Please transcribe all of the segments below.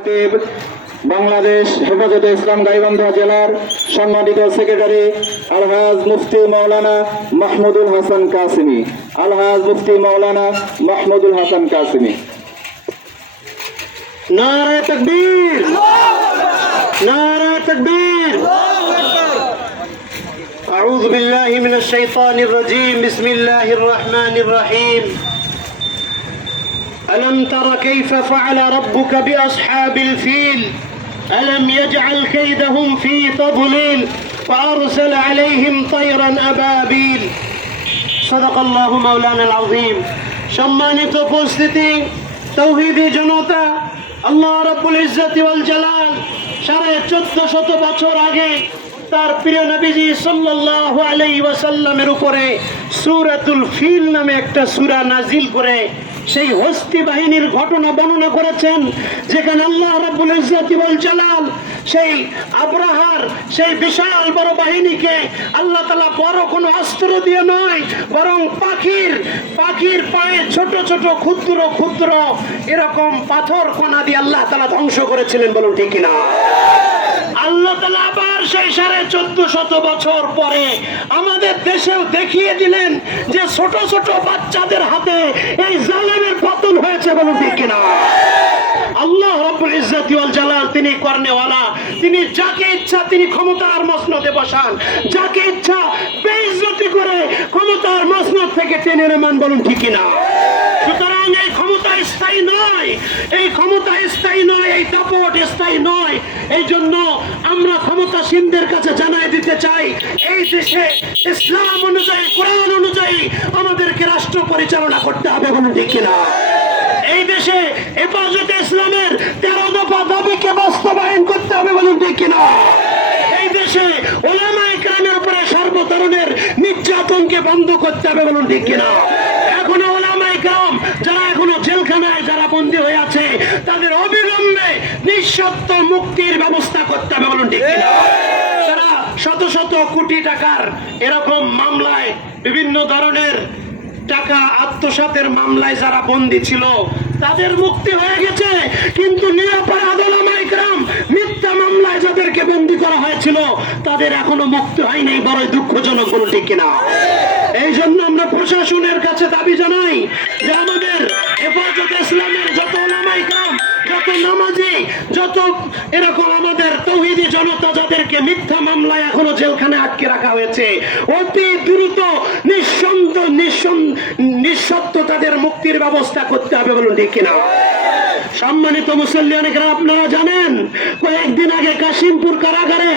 খতিব, বাংলাদেশ হেফাজতে ইসলাম গাইবান্ধা জেলার সম্মানিত সেক্রেটারি আলহাজ মুফতি মাওলানা মাহমুদুল হাসান কাসিমি আলহাজ মুফতি মাওলানা মাহমুদুল হাসান কাসিমি নারে তকবীর নারে তকবীর أعوذ بالله من الشيطان الرجيم بسم الله الرحمن الرحيم ألم تر كيف فعل ربك بأصحاب الفيل ألم يجعل كيدهم في تضليل وأرسل عليهم طيرا أبابيل صدق الله مولانا العظيم সম্মানিত উপস্থিতি তৌহিদি জনতা আল্লাহ রব্বুল ইজ্জতি ওয়াল জালাল সাড়ে চোদ্দ শত বছর আগে তার প্রিয় নবীজি সাল্লাল্লাহু আলাইহি ওয়াসাল্লামের উপরে সূরাতুল ফিল নামে একটা সূরা নাজিল করে সেই হস্তি বাহিনীর ঘটনা বর্ণনা করেছেন, যেখানে আল্লাহ রাব্বুল ইজ্জতি ওয়াল জালাল সেই আব্রাহার, সেই বিশাল বড় বাহিনীকে আল্লাহ তালা বড় কোনো অস্ত্র দিয়ে নয়, বরং পাখির পাখির পায়ে ছোট ছোট, ক্ষুদ্র ক্ষুদ্র এরকম পাথর কোনা দিয়ে আল্লাহ তালা ধ্বংস করেছিলেন বলুন ঠিক কিনা? আল্লাহ তালা আবার সেই সাড়ে চোদ্দ শত বছর পরে আমাদের দেশেও দেখিয়ে দিলেন যে ছোট ছোট বাচ্চাদের হাতে এই জালেমের পতন হয়েছে বলুন ঠিক কিনা? আল্লাহ রব্বুল ইজ্জতি ওয়াল জালাল তিনি করনেওয়ালা, তিনি যাকে ইচ্ছা তিনি ক্ষমতার মসনদে বসান। যাকে ইচ্ছা বেইজ্জতি করে ক্ষমতার মসনদ থেকে টেনে নেমান বলুন ঠিক কিনা? সুতরাং এই ক্ষমতা স্থায়ী নয়, এই ক্ষমতা স্থায়ী নয়, এই স্থায়ী নয়। এই জন্য আমরা ক্ষমতাসীনদের কাছে জানাই দিতে চাই, এই দেশে ইসলাম অনুযায়ী, কোরআন অনুযায়ী আমাদেরকে রাষ্ট্র পরিচালনা করতে হবে এই দেশে হেফাজতে ইসলামের তেরো দফা দাবিকে বাস্তবায়ন করতে হবে বলুন ঠিক কিনা? এই দেশে ওলামা ইকরামের উপরে সর্ব ধরনের নির্যাতনকে বন্ধ করতে হবে বলুন ঠিক কিনা? ইকরাম যারা এখনও জেলখানায় যারা বন্দী হয়ে আছে, তাদের অবিলম্বে নিঃশর্ত মুক্তির ব্যবস্থা করতে হবে বলুন ঠিক তারা শত শত কোটি টাকার এরকম মামলায় বিভিন্ন ধরনের টাকা আত্মসাতের মামলায় যারা বন্দী ছিল, তাদের মুক্তি হয়ে গেছে। কিন্তু নিরাপরাধ ওলামাইকরাম মিথ্যা মামলায় যাদেরকে বন্দী করা হয়েছিল, তাদের এখনও মুক্তি হয়নি। বড়ই দুঃখজনক ঠিক কিনা? এই জন্য প্রশাসনের কাছে দাবি জানাই যে আমাদের হেফাজত ইসলামের যত ওলামাইকরাম যত নামাজি, যত এরকম আমাদের তৌহিদি জনতা যাদেরকে মিথ্যা মামলায় এখনও জেলখানে আটকে রাখা হয়েছে, অতি দ্রুত নিঃসন্দ নিঃসত্ব তাদের মুক্তির ব্যবস্থা করতে হবে বলুন ঠিক কিনা। সম্মানিত মুসল্লিয়ানিকরা আপনারা জানেন, কয়েকদিন আগে কাশিমপুর কারাগারে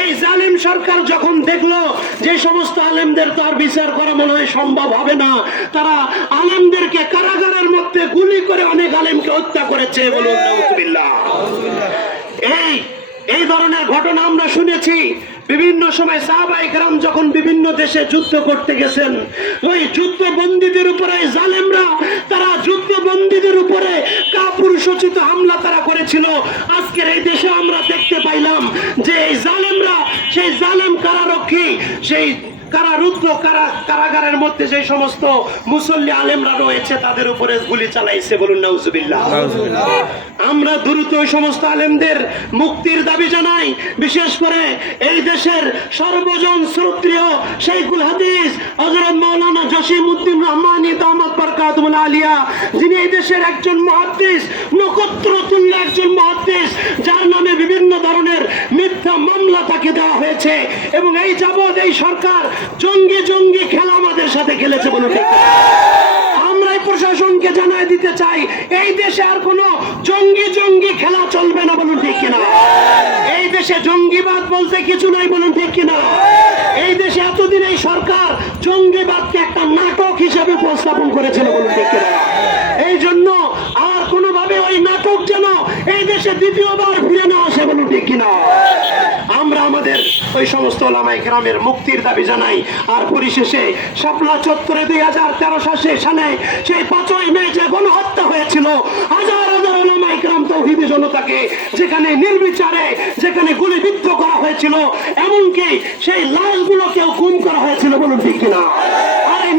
এই জালিম সরকার যখন দেখল যে সমস্ত আলেমদের তার বিচার করা মনে হয় সম্ভব হবে না, তারা আলেমদেরকে কারাগারের মধ্যে গুলি করে অনেক আলেমকে হত্যা করেছে বলুন এই এই ধরনের ঘটনা আমরা শুনেছি। বিভিন্ন সময় সাহাবাইকরাম যখন বিভিন্ন দেশে যুদ্ধ করতে গেছেন, ওই যুদ্ধ বন্দীদের উপরে জালেমরা, তারা যুদ্ধ বন্দীদের উপরে কাপুরুষোচিত হামলা তারা করেছিল। আজকের এই দেশে আমরা দেখতে পাইলাম যে এই জালেমরা, সেই জালেম কারারক্ষী, সেই কারারুদ্ধ কারা কারাগারের মধ্যে যে সমস্ত মুসল্লি আলেমরা রয়েছে তাদের উপরে গুলি চালাইছে বলুন নাউজুবিল্লাহ। আমরা দ্রুত ওই সমস্ত আলেমদের মুক্তির দাবি জানাই বিশেষ করে এই দেশের সর্বজন শ্রোত্রিয় শেখুল হাদিস হজরত মৌলানা জসিম উদ্দিন রহমানি দামাত বরকাতুল আলিয়া, যিনি এই দেশের একজন মহাদ্দিস নক্ষত্র তুল্য একজন মহাদ্দিস যার নামে বিভিন্ন ধরনের মিথ্যা মামলা তাকে দেওয়া হয়েছে। এবং এই যাবৎ এই সরকার জঙ্গি জঙ্গি খেলা আমাদের সাথে খেলেছে বলে ঠিক আমরা প্রশাসনকে জানাই দিতে চাই, এই দেশে আর কোনো জঙ্গি জঙ্গি খেলা চলবে না বলুন ঠিক কিনা। দেশে জঙ্গিবাদ বলতে কিছু নাই বলুন ঠিক কিনা? এই দেশে এতদিন এই সরকার জঙ্গিবাদকে একটা নাটক হিসাবে উপস্থাপন করেছিল বলুন ঠিক কিনা? এই জন্য আর কোনোভাবে ওই নাটক যেন এই দেশে দ্বিতীয়বার ফিরে না আসে বলুন ঠিক কিনা? আমরা আমাদের ওই সমস্ত ওলামাই গ্রামের মুক্তির দাবি জানাই, আর পরিশেষে শাপলা চত্বরে দুই হাজার তেরো সালে সেই পাঁচই মে যে গণহত্যা হয়েছিল হাজার হাজার ওলামাই গ্রাম তৌহিদি জনতাকে যেখানে নির্বিচারে, যেখানে গুলিবিদ্ধ করা হয়েছিল, এমনকি সেই লাশগুলোকেও গুম করা হয়েছিল বলুন ঠিক কিনা।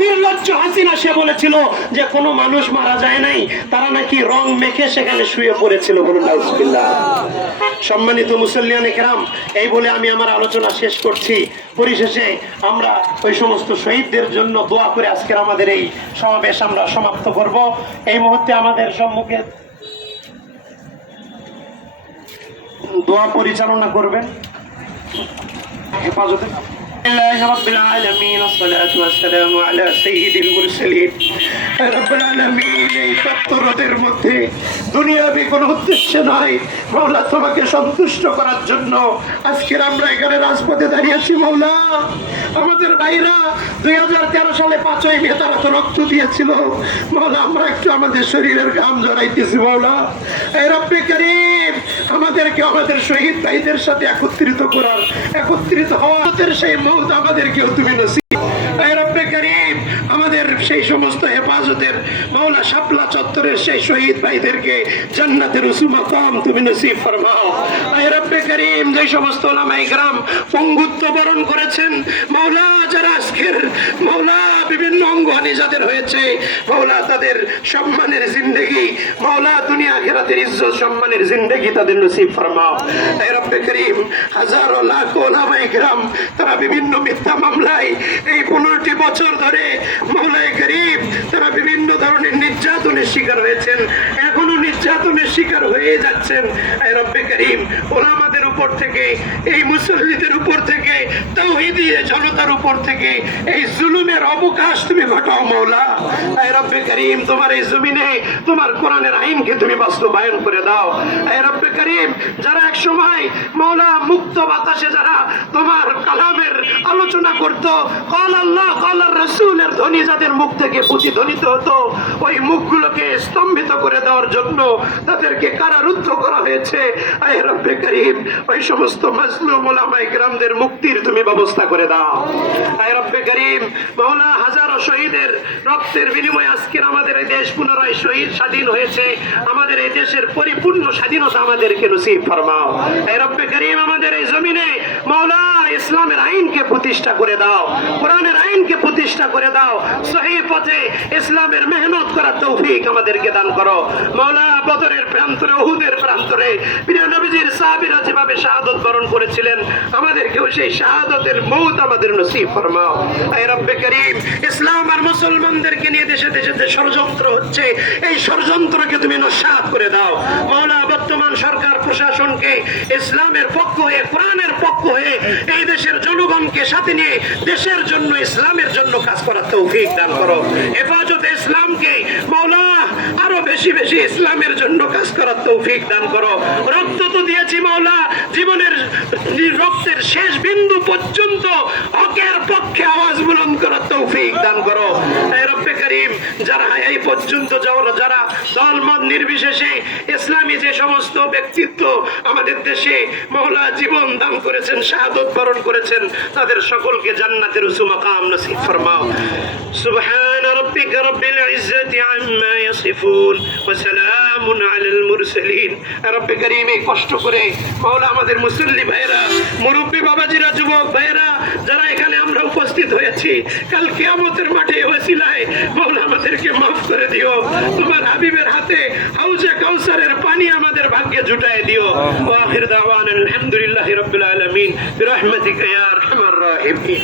নির্লজ্জ হাসিনা সে বলেছিল যে কোনো মানুষ মারা যায় নাই, তারা নাকি রং মেখে সেখানে শুয়ে পড়েছিল সম্মানিত মুসল্লিয়ান একরাম এই বলে আমি আমার আলোচনা শেষ করছি। পরিশেষে আমরা ওই সমস্ত শহীদদের জন্য দোয়া করে আজকের আমাদের এই সমাবেশ আমরা সমাপ্ত করব। এই মুহূর্তে আমাদের সম্মুখে দোয়া পরিচালনা করবেন হেফাজতে لله رب العالمين والصلاة والسلام على سيد المرسلين رب العالمين এই সত্তরদের মধ্যে দুনিয়াবি কোনো উদ্দেশ্য নয় মাওলা তোমাকে সন্তুষ্ট করার জন্য আজকের আমরা এখানে রাজপথে দাঁড়িয়েছি মাওলা। আমাদের ভাইরা দুই হাজার তেরো সালে পাঁচই মে তারা তো রক্ত দিয়েছিল। মাওলা, আমরা একটু আমাদের শরীরের ঘাম জড়াইতেছি এই রব্বে করিম, আমাদেরকে আমাদের শহীদ ভাইদের সাথে একত্রিত করার, একত্রিত হওয়ার সেই মৌত আমাদেরকেও তুমি এই রব্বে করিম আমাদের সেই সমস্ত হেফাজতের মাওলা শাপলা চত্বরের সেই শহীদ ভাইদেরকে জান্নাতের উসুমাকাম তুমি নসিব ফরমাও। রব্বে করিম, যে সমস্ত ওলামাই গ্রাম পঙ্গুত্ব বরণ করেছেন মৌলা যারা আজকের, মাওলা বিভিন্ন অঙ্গহানি যাদের হয়েছে। মাওলা তাদের সম্মানের জিন্দেগি, মাওলা দুনিয়া আখেরাতের ইজ্জত সম্মানের জিন্দেগি তাদের নসিব ফরমাও। এই রব্বে করিম, হাজারো লাখ ওলামাই গ্রাম তারা বিভিন্ন মিথ্যা মামলায় এই পনেরোটি বছর ধরে মৌলায় গরিব তারা বিভিন্ন ধরনের নির্যাতনের শিকার হয়েছেন, এখনও নির্যাতনের শিকার হয়ে যাচ্ছেন। রব্বে করিম ওলামাদের উপর থেকে, এই মুসল্লিদের উপর থেকে, তৌহিদি জনতার উপর থেকে এই জুলুমের অবকাশ তুমি ঘটাও মৌলা রব্বে করিম, তোমার এই জমিনে, তোমার কোরআনের আইনকে তুমি বাস্তবায়ন করে দাও। রব্বে করিম, যারা এক সময় মৌলা মুক্ত বাতাসে যারা তোমার কালামের আলোচনা করত, কল আল্লাহ, কল রসুলের ধ্বনি যাদের মুখ থেকে প্রতিধ্বনিত হতো, ওই মুখগুলোকে স্তম্ভিত করে দেওয়ার জন্য তাদেরকে কারারুদ্ধ করা হয়েছে। আয় রব্বে করিম ওই সমস্ত গ্রামদের মুক্তির তুমি ব্যবস্থা করে দাও। মাওলা হাজারো শহীদের রক্তের বিনিময়ে আজকের আমাদের এই দেশ পুনরায় শহীদ স্বাধীন হয়েছে। আমাদের এই দেশের পরিপূর্ণ স্বাধীনতা আমাদেরকে নসিব ফরমাও। রব্বে করিম, আমাদের এই জমিনে মাওলা, ইসলামের আইনকে প্রতিষ্ঠা করে দাও, কোরআনের আইনকে প্রতিষ্ঠা করে দাও, সহি পথে ইসলামের মেহনত করার তৌফিক আমাদেরকে দান করো। মাওলা, বদরের প্রান্তরে ওহুদের প্রান্তরে, প্রিয় নবীজির সাহাবীরা যেভাবে শাহাদত বরণ করেছিলেন, আমাদেরকেও সেই শাহাদতের মৌত আমাদের নসিব ফরমাও। এই রব্বে করিম, ইসলাম আর মুসলমানদেরকে নিয়ে দেশে দেশে যে ষড়যন্ত্র হচ্ছে, এই ষড়যন্ত্রকে তুমি নস্বাত করে দাও। মাওলা, বর্তমান সরকার প্রশাসনকে ইসলামের পক্ষ হয়ে, কোরআনের পক্ষ হয়ে এই দেশের জনগণকে সাথে নিয়ে দেশের জন্য, ইসলামের জন্য কাজ করার তৌফিক দান করো। হেফাজত ইসলামকে মাওলা, আরও বেশি বেশি ইসলামের জন্য কাজ করার তৌফিক দান করো। রক্ত তো দিয়েছি মাওলা, জীবনের রক্তের শেষ বিন্দু পর্যন্ত হকের পক্ষে আওয়াজ বুলন্দ করার তৌফিক দান করো এই রব্বে করিম যারা এই পর্যন্ত যাওয়ার যারা দলমত নির্বিশেষে ইসলামী যে সমস্ত ব্যক্তিত্ব আমাদের দেশে মহলা জীবন দান করেছেন শাহাদত বরণ করেছেন তাদের সকলকে জান্নাতের উঁচু মাকাম নসিব ফরমাও সুবহান ربك رب العزة عما يصفون وسلام কষ্ট করে মাওলা আমাদের মুসল্লি ভাইরা মুরব্বী বাবাজিরা যুবক ভাইরা যারা এখানে আমরা উপস্থিত হয়েছি কাল কিয়ামতের মাঠে ওসিলায় মাওলা আমাদেরকে মাফ করে দিও। তোমার হাবিবের হাতে হাউজে কাউসারের পানি আমাদের ভাগ্যে জুটাই দিও। আখির দাওয়ান আলহামদুলিল্লাহি রাব্বিল আলামিন বিরহমাতিকা ইয়া আরহামার রাহিমিন।